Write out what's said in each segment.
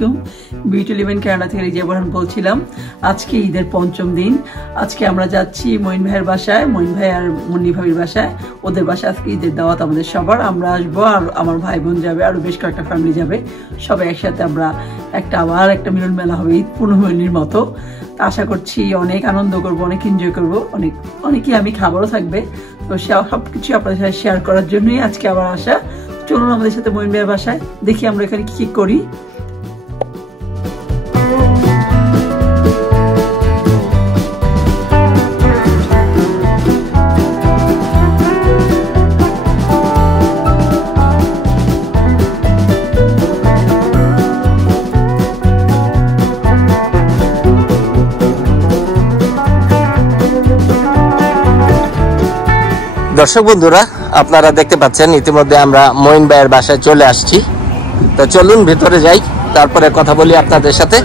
আলাইকুম। Beauty live in Canada থেকে রিজা বরহান বলছিলাম। আজকে ঈদের পঞ্চম দিন। আজকে আমরা যাচ্ছি মঈন ভাইয়ের বাসায়, মঈন ভাই আর মুন্নি ভাবির বাসায়। ওদের বাসায় আজকে ঈদের দাওয়াত আমাদের সবার। আমরা আসবো আর আমার ভাই বোন যাবে, আরো বেশ কয়েকটা ফ্যামিলি যাবে। সবাই একসাথে আমরা আবার একটা মিলন মেলা হবে ঈদ পূর্ণমিলনীর মতো। আশা করছি অনেক আনন্দ করবো, অনেক এনজয় করবো, অনেকই আমি খাবারও থাকবে। তো সবকিছু আপনাদের সাথে শেয়ার করার জন্যই আজকে আবার আসা। চলুন আমাদের সাথে মঈন ভাইয়ের বাসায়, দেখি আমরা এখানে কি করি। দর্শক বন্ধুরা, আপনারা দেখতে পাচ্ছেন ইতিমধ্যে আমরা মঈন ভাইয়ের বাসায় চলে আসছি। তো চলুন ভিতরে যাই, তারপরে কথা বলি আপনাদের সাথে।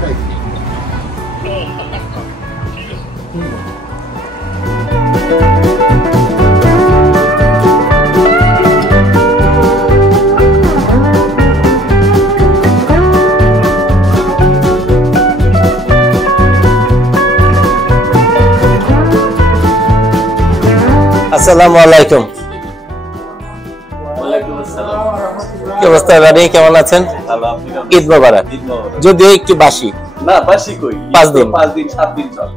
আসসালামু আলাইকুম। কি অবস্থা রানি, কেমন আছেন? ঈদ মোবারক। যদিও একটু বাসি না, বাসি কই, 5 দিন 7 দিন চলে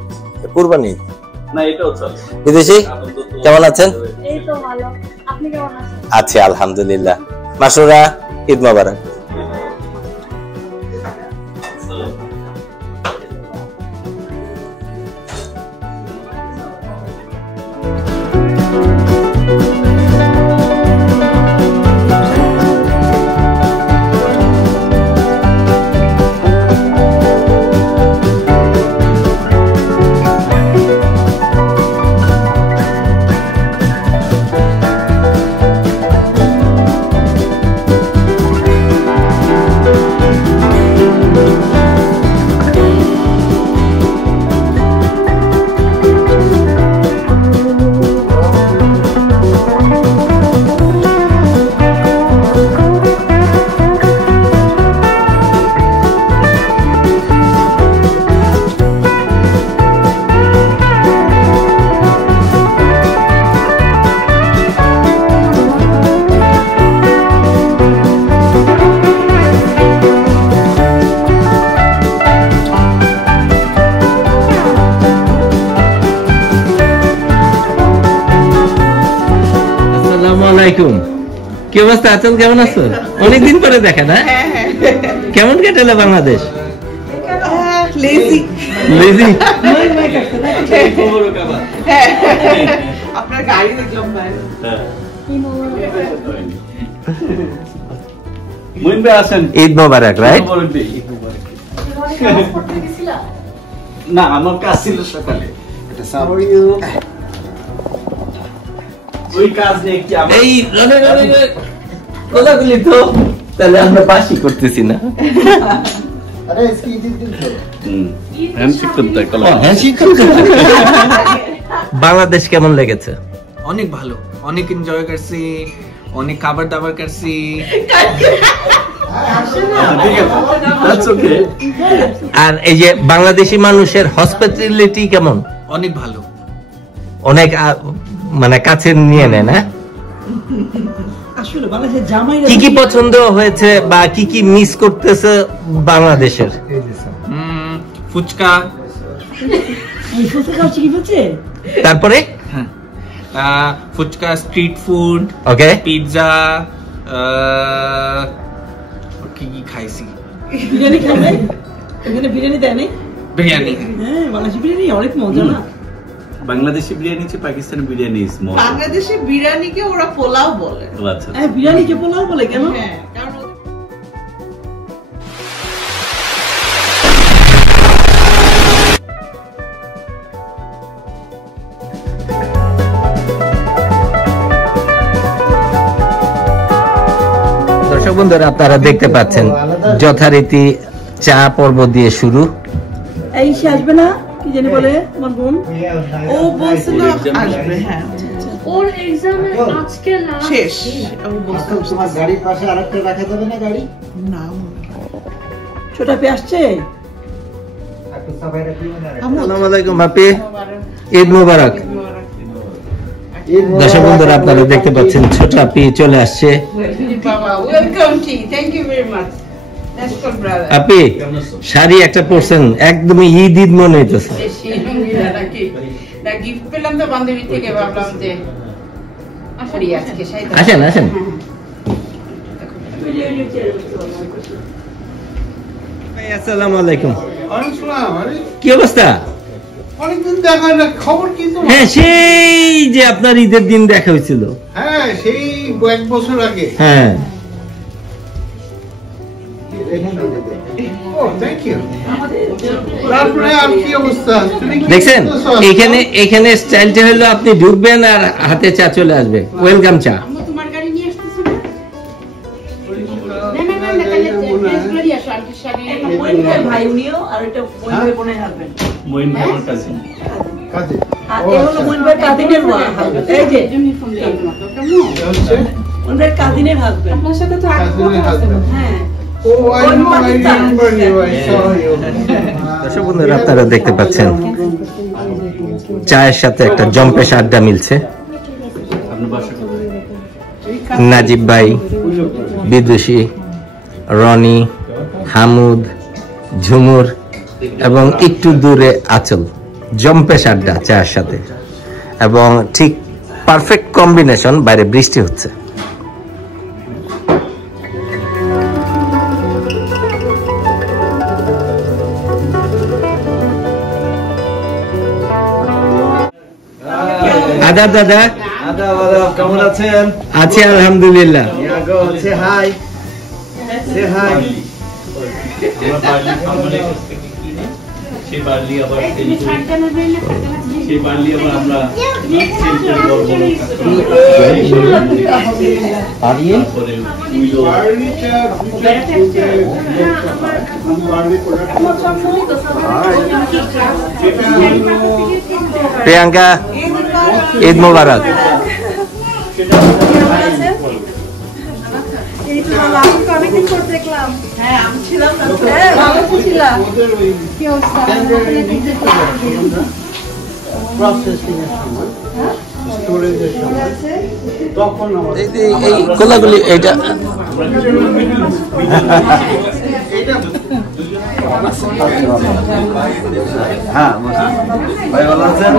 কুরবানি না, এটাও চলে। বিদেশি কেমন আছেন? এই তো ভালো, আপনি কেমন আছেন? আছি আলহামদুলিল্লাহ। মাসুরা, ঈদ মোবারক। কি অবস্থা আছেন, কেমন আছো? অনেকদিন পরে দেখা না? কেমন কেটেলে বাংলাদেশ? ঈদ মোবারক। রাইট না, আমার কাজ ছিল সকালে, ওই কাজ নিয়ে কি আমি এই কথাগুলি তো তাহলে আমরা বাসি করতেছি না। বাংলাদেশ কেমন লেগেছে? অনেক ভালো, অনেক এনজয় করছি, অনেক খাবার দাবার করছি। আর এই যে বাংলাদেশি মানুষের হসপিটালিটি কেমন? অনেক ভালো, অনেক মানে কাছে নিয়ে নেয় না? কি কি পছন্দ হয়েছে বা কি কি মিস করতেছে বাংলাদেশের? ফুচকা, তারপরে ফুচকা, স্ট্রিট ফুড, ওকে, পিৎজা, কি কি খাইছি? বিরিয়ানি খাবে? এখানে বিরিয়ানি দেয় নাই? বিরিয়ানি, হ্যাঁ, বাংলাদেশি বিরিয়ানি অনেক মজা না? বাংলাদেশি বিরিয়ানি চেয়ে পাকিস্তানি বিরিয়ানি ইজ মোর। বাংলাদেশি বিরিয়ানিকে ওরা পোলাও বলে। আচ্ছা, হ্যাঁ, বিরিয়ানিকে পোলাও বলে কেন? হ্যাঁ, কারণ দর্শক বন্ধুরা, আপনারা দেখতে পাচ্ছেন যথারীতি চা পর্ব দিয়ে শুরু। এই সে আসবে না, কি জানি বলে আমার বোন, ও বলছিল আসবে। হ্যাঁ, ওর এক্সাম আজকে লাস্ট শেষ। ও বলছিল তোমার গাড়ির পাশে আরেকটা রাখা যাবে না গাড়ি? না, ছোট আপি আসছে? আসসালামু আলাইকুম আপি, ঈদ মোবারক। দর্শক বন্ধুরা আপনারা দেখতে পাচ্ছেন ছোট আপি চলে আসছে। আপি শাড়ি একটা পরছেন, একদমই ঈদ ঈদ মনে হইতেছে। গিফট পেলাম তো বান্ধবী থেকে, ভাবলাম যে আসেন আসেন। আসসালামু আলাইকুম, কি অবস্থা? অনেকদিন দেখা না, খবর কি তোমার? হ্যাঁ সেই যে আপনার ঈদের দিন দেখা হয়েছিল। হ্যাঁ সেই 1 বছর আগে। হ্যাঁ তারপরে আর কি অবস্থা দেখছেন? এখানে এখানে স্টাইলটা হলো আপনি ঢুকবেন আর হাতে চা চলে আসবে, ওয়েলকাম চা। তোমার গাড়ি নিয়ে আসতেছো না? না ড্রেসগুলো আসো, আন্টির শাড়ি। মইন ভাই ভাই উনিও, আর এটা মইন ভাই বোনের হাজবেন্ড। মইন ভাই আমার কাছে কাজে আর এই হলো মইন ভাই কাজিনের হাজবেন্ড। এই যে মইন ভাই কাজিনের হাজবেন্ড। আপনার সাথে তো আগে কাজিনের কথা husband। হ্যাঁ, oh I know, I remember you, I saw you. দর্শক বন্ধুরা আপনারা দেখতে পাচ্ছেন চায়ের সাথে একটা জম্পেশ আড্ডা মিলছে। আপনার বাসা কোথায়? নাজিব ভাই, বিদুষী, রনি, হামুদ, ঝুমুর এবং একটু দূরে আচল। জম্পেশ আড্ডা চায়ের সাথে, এবং ঠিক পারফেক্ট কম্বিনেশন। বাইরে বৃষ্টি হচ্ছে। আদাব দাদা, কেমন আছেন? আছি আলহামদুলিল্লাহ। আমরা বার্লি খামারের কাছ থেকে কিনে সেই বার্লি আবার সেল করি, সেই বার্লি আবার আমরা সেল করি বড় বড় তারপরে উইলো প্রিয়াঙ্কা, ঈদ মোবারক। হ্যাঁ আমি ছিলাম না। ভালো তো ছিলাম। কি অবস্থা? প্রসেসিং এর সময়, স্টোরেজের সময় তখন আমাদের এই কোলাগুলি এটা হ্যাঁ ভাই ভালো আছেন?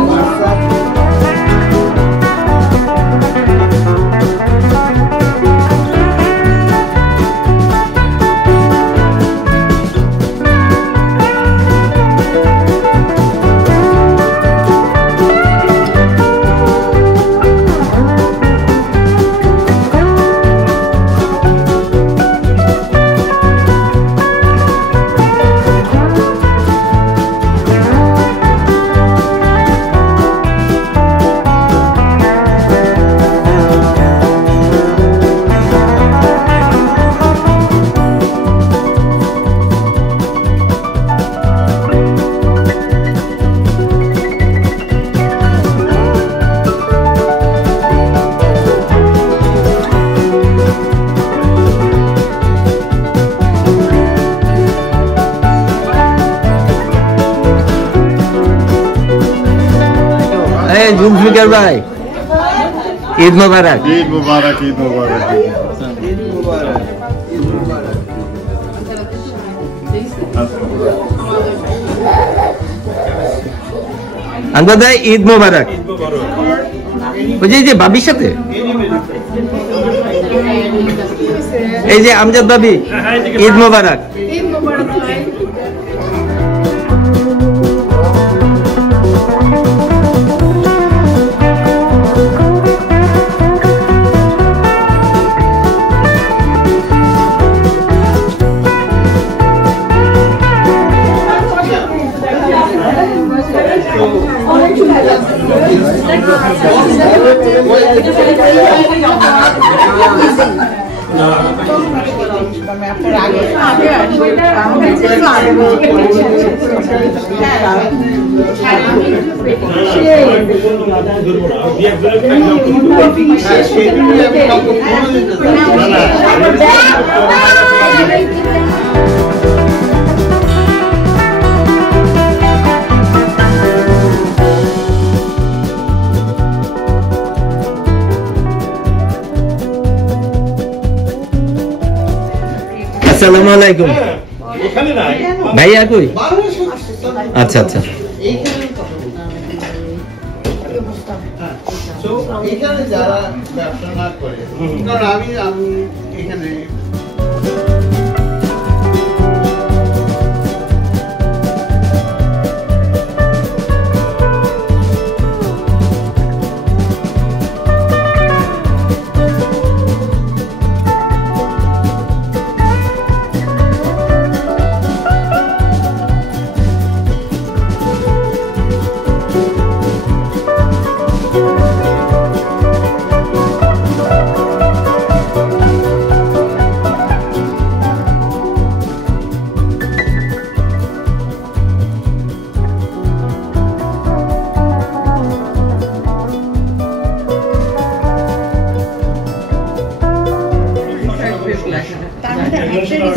জুলফিকার ভাই, ঈদ মোবারক। ঈদ মোবারক, ঈদ মোবারক, ঈদ মোবারক, ঈদ মোবারক। আঙ্গদ ভাই ঈদ মোবারক। ওই যে ভাবির সাথে, এই যে আমজাদ ভাবি, ঈদ মোবারক। আসসালামু আলাইকুম ভাইয়া কই আচ্ছা আচ্ছা এখানে যারা ব্যবসা না করে কারণ আমি এখানে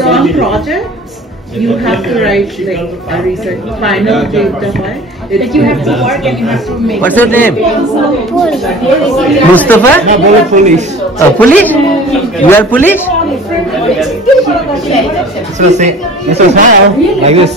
Some projects you have to write like a research final data. Like you have to work and you have to make. What's your name? Mustafa? Police. Police? You are police? So say, this is how, like this.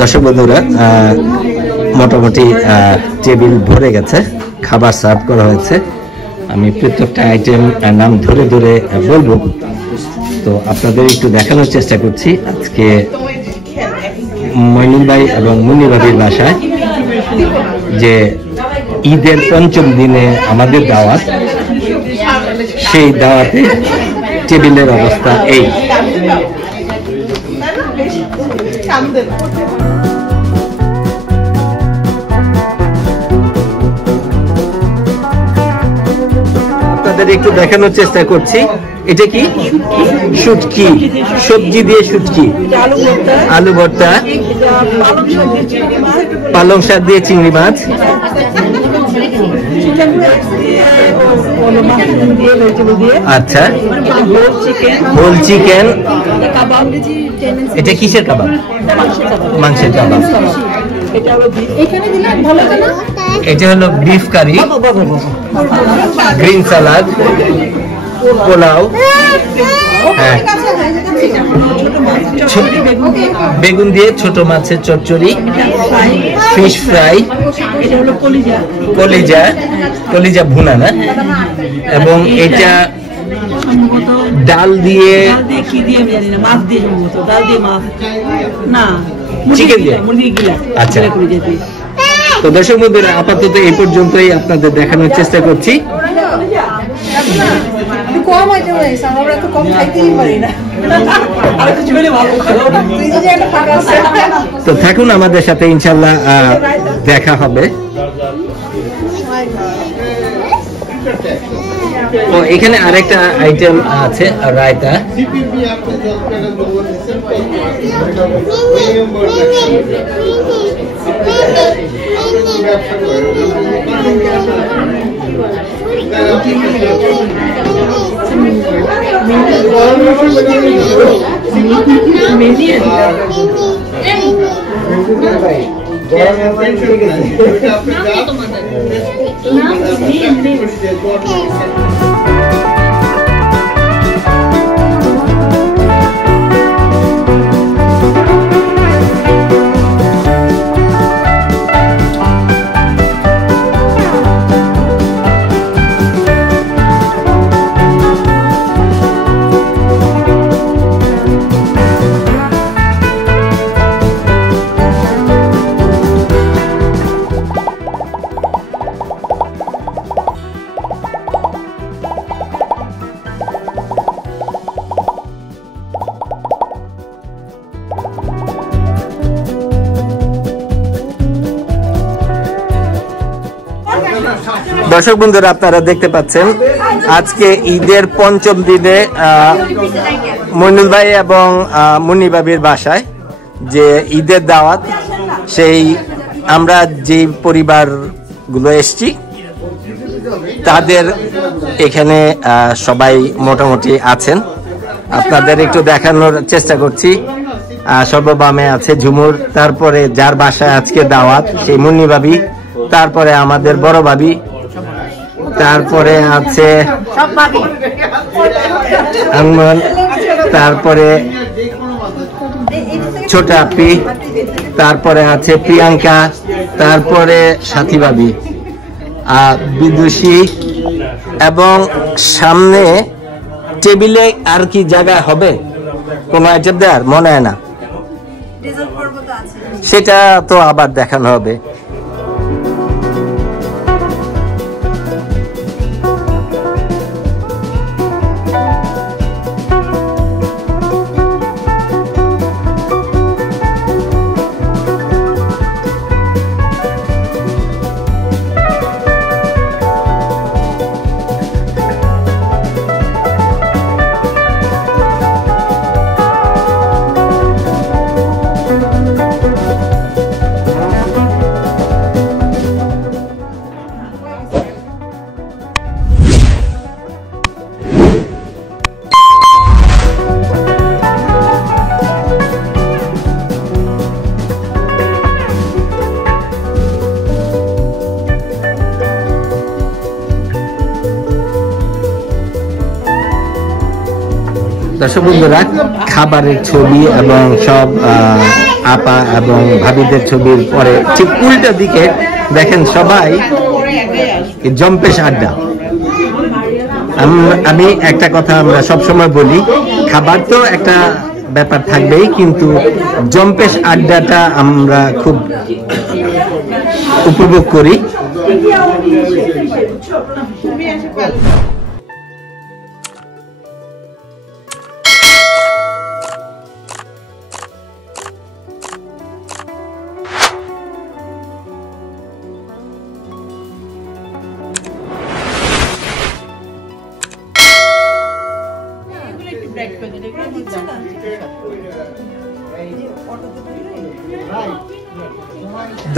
দর্শক বন্ধুরা মোটামুটি table ভরে গেছে, খাবার serve করা হয়েছে। আমি প্রত্যেকটা আইটেম নাম ধরে ধরে বলবো, তো আপনাদের একটু দেখানোর চেষ্টা করছি। আজকে মইনুল ভাই এবং মুন্নি ভাবির বাসায় যে ঈদের পঞ্চম দিনে আমাদের দাওয়াত, সেই দাওয়াতে টেবিলের অবস্থা এই। আপনাদের একটু দেখানোর চেষ্টা করছি। এটা কি শুটকি, সবজি দিয়ে শুটকি, আলু ভর্তা, পালং শাক দিয়ে চিংড়ি মাছ, আচ্ছা হোল চিকেন। এটা কিসের কাবাব? মাংসের কাবাব। এটা হলো beef curry, green salad, pulao, হ্যাঁ বেগুন দিয়ে ছোট মাছের চচ্চড়ি, ফিশ ফ্রাই, কলিজা ভুনা না, এবং এটা ডাল দিয়ে কি দিয়ে আমি জানি না, মাছ দিয়ে সম্ভবত, ডাল দিয়ে মাছ না, চিকেন দিয়ে, মুরগি গিলা। আচ্ছা। তো দর্শক বন্ধুরা, আপাতত এই পর্যন্তই আপনাদের দেখানোর চেষ্টা করছি। কম হইতে হয়েছে, আমরা তো কম খাইতেই পারি না। তো থাকুন আমাদের সাথে, ইনশাল্লাহ দেখা হবে। তো এখানে আরেকটা আইটেম আছে, রায়তা। দর্শক বন্ধুরা, আপনারা দেখতে পাচ্ছেন আজকে ঈদের পঞ্চম দিনে মইনুল ভাই এবং মুন্নি ভাবির বাসায় যে ঈদের দাওয়াত, সেই আমরা যে পরিবারগুলো এসছি তাদের এখানে সবাই মোটামুটি আছেন। আপনাদের একটু দেখানোর চেষ্টা করছি। সর্ববামে আছে ঝুমুর, তারপরে যার বাসায় আজকে দাওয়াত সেই মুন্নি ভাবি, তারপরে আমাদের বড় ভাবি, তারপরে আছে আনমন, তারপরে ছোট আপি, তারপরে আছে প্রিয়াঙ্কা, তারপরে সাথী ভাবি, বিদুষী, এবং সামনে টেবিলে আর কি জায়গা হবে কোন আইটেম দেওয়ার মনে হয় না, সেটা তো আবার দেখানো হবে। দর্শক বন্ধুরা, খাবারের ছবি এবং সব আপা এবং ভাবিদের ছবির পরে ঠিক উল্টা দিকে দেখেন সবাই জম্পেশ আড্ডা। আমি একটা কথা আমরা সবসময় বলি, খাবার তো একটা ব্যাপার থাকবেই, কিন্তু জম্পেশ আড্ডাটা আমরা খুব উপভোগ করি।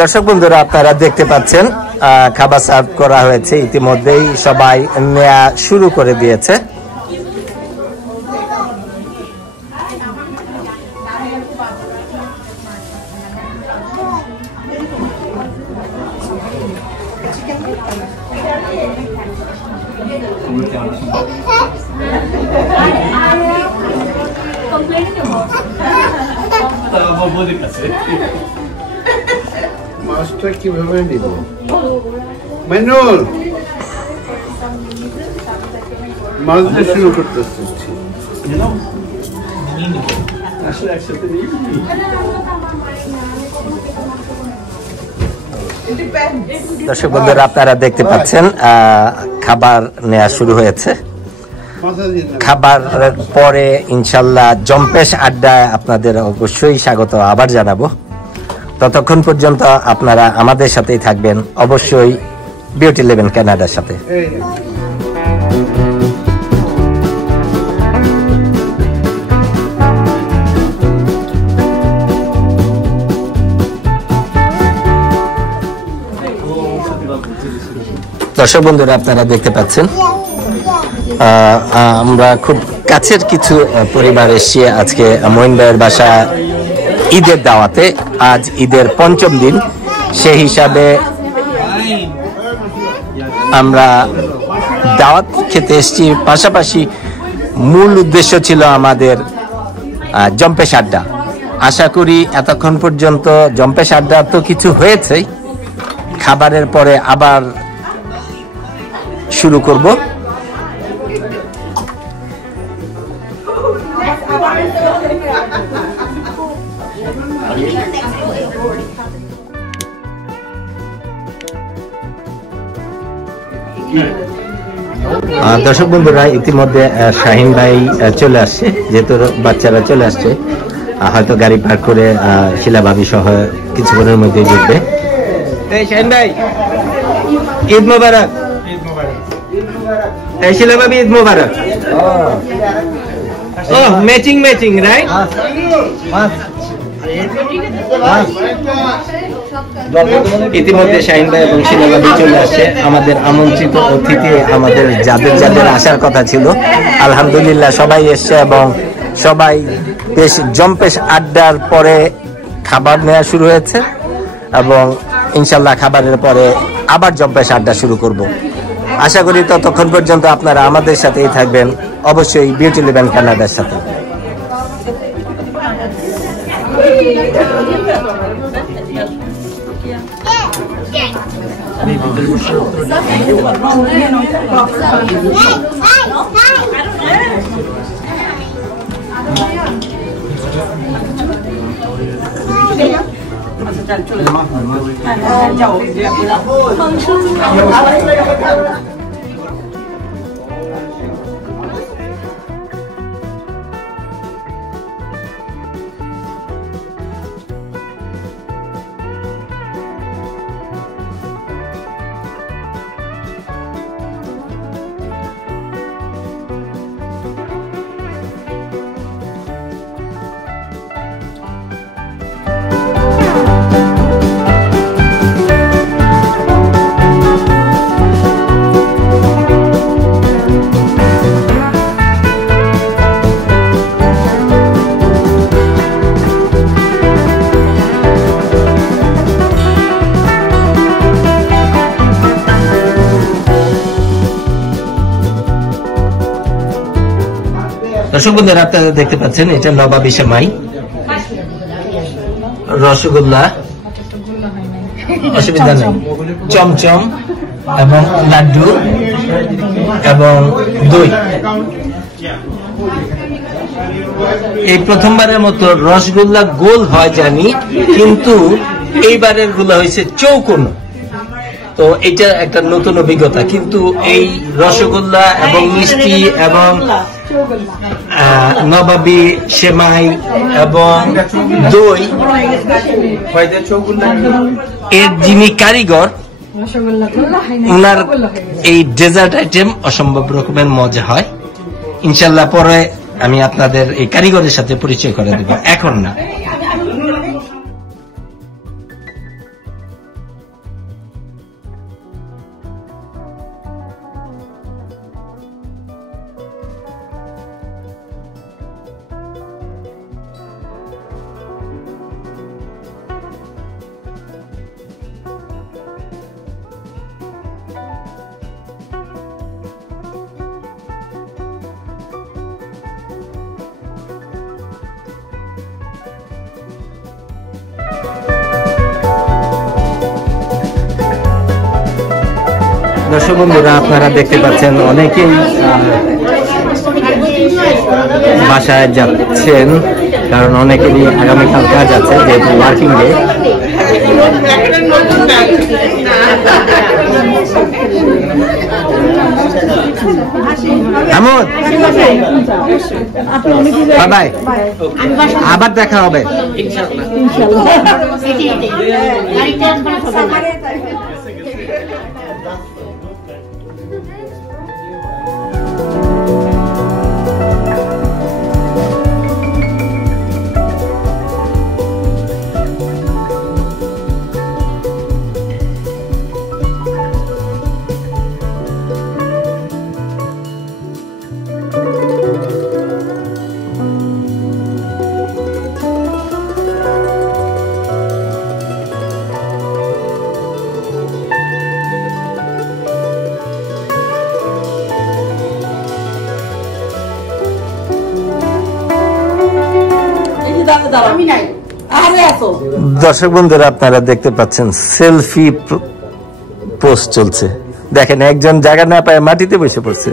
দর্শক বন্ধুরা, আপনারা দেখতে পাচ্ছেন খাবার সার্ভ করা হয়েছে, ইতিমধ্যেই সবাই নেওয়া শুরু করে দিয়েছে। মাছটা কিভাবে নিব মাইনুল মাছ দিয়ে শুরু করতেছি দর্শক বন্ধুরা আপনারা দেখতে পাচ্ছেন খাবার নেওয়া শুরু হয়েছে। খাবারের পরে ইনশাল্লাহ জম্পেশ আড্ডায় আপনাদের অবশ্যই স্বাগত আবার জানাবো। ততক্ষণ পর্যন্ত আপনারা আমাদের সাথেই থাকবেন, অবশ্যই বিউটি লেভেন কানাডার সাথে। দর্শক বন্ধুরা আপনারা দেখতে পাচ্ছেন আমরা খুব কাছের কিছু পরিবার এসে আজকে মঈন ভাইয়ের বাসা ঈদের দাওয়াতে। আজ ঈদের পঞ্চম দিন, সেই হিসাবে আমরা দাওয়াত খেতে এসেছি। পাশাপাশি মূল উদ্দেশ্য ছিল আমাদের জম্পেশ আড্ডা। আশা করি এতক্ষণ পর্যন্ত জম্পেশ আড্ডা তো কিছু হয়েছেই, খাবারের পরে আবার শুরু করব। দর্শক বন্ধুরা ইতিমধ্যে শাহিন ভাই চলে আসছে, যেহেতু বাচ্চারা চলে আসছে, হয়তো গাড়ি পার্ক করে শিলা ভাবি সহ কিছুক্ষণের মধ্যে ঢুকবে। শাহিন ভাই ঈদ মোবারক। শিলা ভাবি ঈদ মোবারক। ও ম্যাচিং ম্যাচিং রাইট। ইতিমধ্যে শাহিন ভাই এবং শিলা ভাবি চলে আসছে। আমাদের আমন্ত্রিত অতিথি, আমাদের যাদের যাদের আসার কথা ছিল, আলহামদুলিল্লাহ সবাই এসছে এবং সবাই বেশ জম্পেশ আড্ডার পরে খাবার নেওয়া শুরু হয়েছে এবং ইনশাল্লাহ খাবারের পরে আবার জম্পেশ আড্ডা শুরু করব। আশা করি ততক্ষণ পর্যন্ত আপনারা আমাদের সাথেই থাকবেন, অবশ্যই বিউটি লেভেন কানাডার সাথে। দর্শক বন্ধুরা আপনারা দেখতে পাচ্ছেন এটা নবাবী সেমাই, রসগোল্লা, অসুবিধা নেই, চমচম এবং লাড্ডু এবং দই। এই প্রথমবারের মতো রসগোল্লা গোল হয় জানি, কিন্তু এইবারের গুলা হয়েছে চৌকোনো। তো এটা একটা নতুন অভিজ্ঞতা, কিন্তু এই রসগোল্লা এবং মিষ্টি এবং নবাবী সেমাই এবং দই, এর যিনি কারিগর ওনার এই ডেজার্ট আইটেম অসম্ভব রকমের মজা হয়। ইনশাল্লাহ পরে আমি আপনাদের এই কারিগরের সাথে পরিচয় করে দেব, এখন না। দর্শক বন্ধুরা আপনারা দেখতে পাচ্ছেন অনেকেই বাসায় যাচ্ছেন, কারণ অনেকেরই আগামীকাল কাজ আছে যেহেতু ওয়ার্কিং ডে। বাই, আবার দেখা হবে। দর্শক বন্ধুরা আপনারা দেখতে পাচ্ছেন সেলফি পোস্ট চলছে। দেখেন একজন জায়গা না পায় মাটিতে বসে পড়ছে।